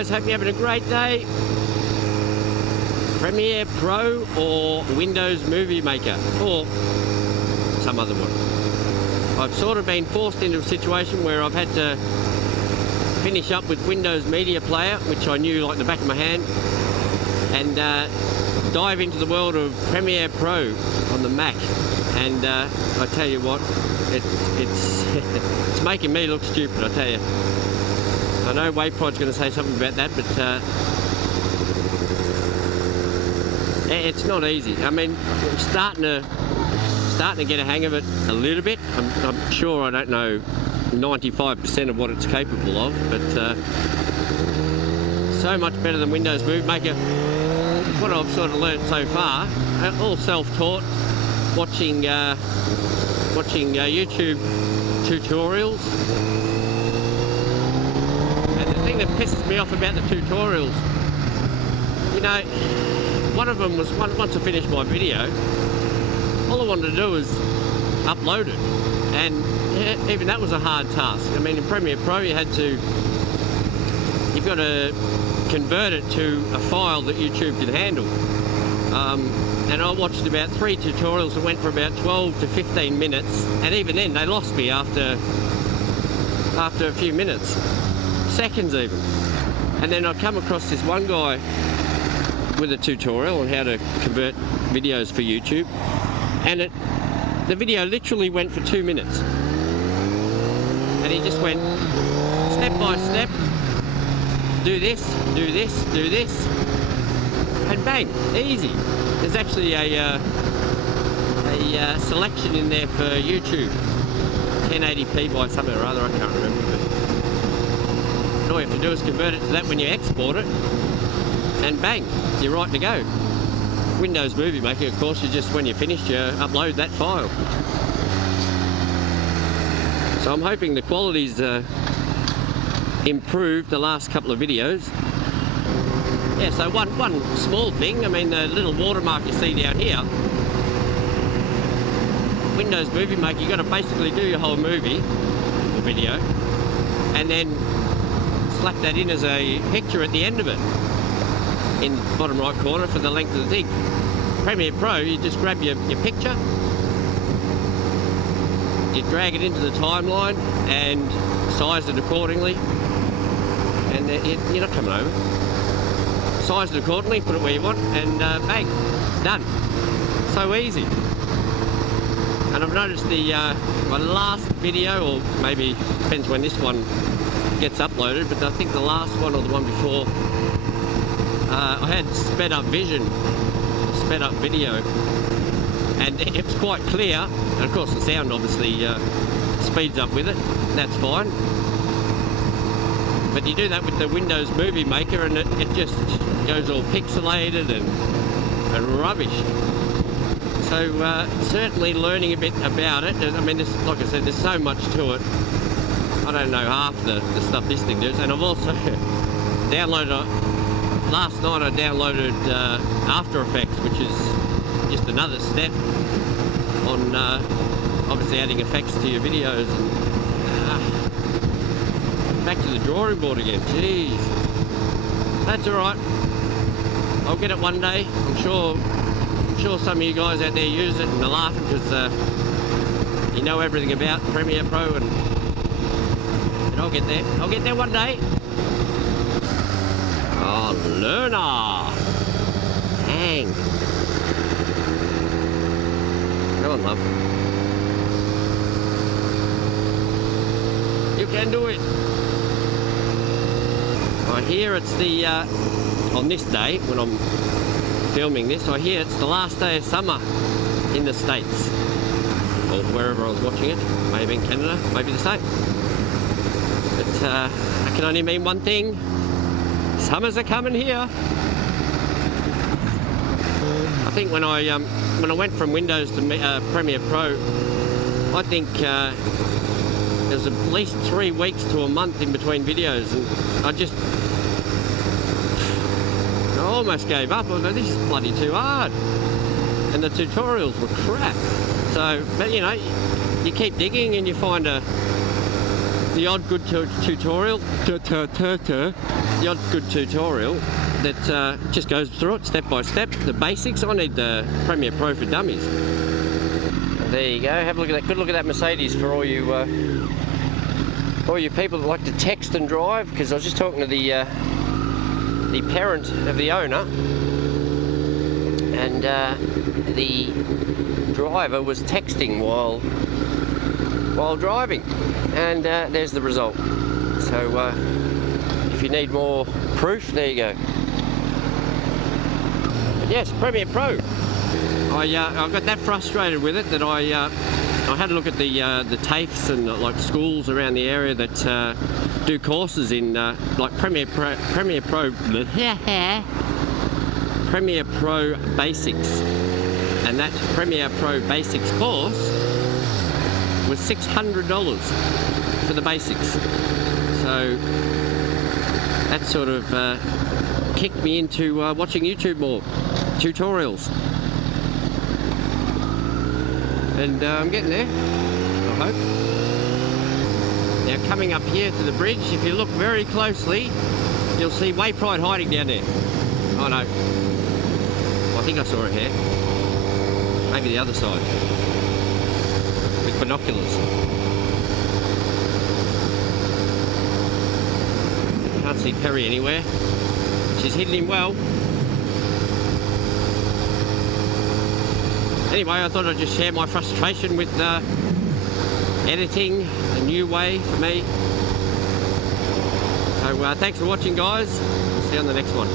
guys, hope you're having a great day. Premiere Pro or Windows Movie Maker or some other one. I've sort of been forced into a situation where I've had to finish up with Windows Media Player, which I knew like the back of my hand, and dive into the world of Premiere Pro on the Mac. And I tell you what, it's it's making me look stupid, I tell you. I know Waypod's going to say something about that, but it's not easy. I mean, I'm starting to get a hang of it a little bit. I'm sure I don't know 95% of what it's capable of, but so much better than Windows Movie Maker. What I've sort of learnt so far, all self-taught, watching YouTube tutorials. And the thing that pisses me off about the tutorials, you know, one of them was once I finished my video, all I wanted to do was upload it, and even that was a hard task. I mean, in Premiere Pro you've got to convert it to a file that YouTube can handle. And I watched about 3 tutorials that went for about 12 to 15 minutes, and even then they lost me after a few minutes, seconds even. And then I come across this one guy with a tutorial on how to convert videos for YouTube, and the video literally went for 2 minutes, and he just went step by step, do this, do this, do this, and bang, easy. There's actually a selection in there for YouTube, 1080p by something or other, I can't remember, but all you have to do is convert it to that when you export it, and bang, you're right to go. Windows Movie Maker, of course, when you're finished, you upload that file. So I'm hoping the quality's improved the last couple of videos. Yeah, so one small thing, I mean, the little watermark you see down here, Windows Movie Maker, you've got to basically do your whole movie or video and then slap that in as a picture at the end of it in the bottom right corner for the length of the thing. Premiere Pro, you just grab your picture, you drag it into the timeline and size it accordingly, and you're not coming over. Size it accordingly, put it where you want, and bang, done. So easy. And I've noticed my last video, or maybe depends when this one gets uploaded, but I think the last one or the one before, I had sped up vision, sped up video, and it was quite clear, and of course the sound obviously speeds up with it, that's fine. But you do that with the Windows Movie Maker and it just goes all pixelated and rubbish. So certainly learning a bit about it. I mean, like I said, there's so much to it. I don't know half the stuff this thing does. And I've also downloaded, last night I downloaded After Effects, which is just another step on obviously adding effects to your videos. Back to the drawing board again, jeez. That's alright. I'll get it one day. I'm sure some of you guys out there use it and are laughing because you know everything about Premiere Pro, and I'll get there. I'll get there one day. Oh, learner. Hang. Come on, love. You can do it. I hear it's the, on this day, when I'm filming this, I hear it's the last day of summer in the States, or wherever I was watching it, maybe in Canada, maybe the same. But that can only mean one thing, summers are coming here. I think when I went from Windows to Premiere Pro, I think there's at least 3 weeks to a month in between videos, and I almost gave up. I was like, this is bloody too hard, and the tutorials were crap. So, but you know, you keep digging and you find a the odd good tutorial, the odd good tutorial that just goes through it step by step, the basics. I need the Premiere Pro for Dummies. There you go. Have a look at that. Good look at that Mercedes for all you people that like to text and drive. Because I was just talking to the parent of the owner, and the driver was texting while driving, and there's the result. So if you need more proof, there you go. But yes, Premiere Pro. I got that frustrated with it that I had a look at the TAFEs and like schools around the area that do courses in like Premiere Pro Basics, and that Premiere Pro Basics course was $600 for the basics. So that sort of kicked me into watching YouTube more tutorials. And I'm getting there, I hope. Now coming up here to the bridge, if you look very closely, you'll see Waypride hiding down there. Oh no, I think I saw her here. Maybe the other side, with binoculars. Can't see Perry anywhere. She's hidden him well. Anyway, I thought I'd just share my frustration with editing, a new way for me. So thanks for watching, guys. See you on the next one.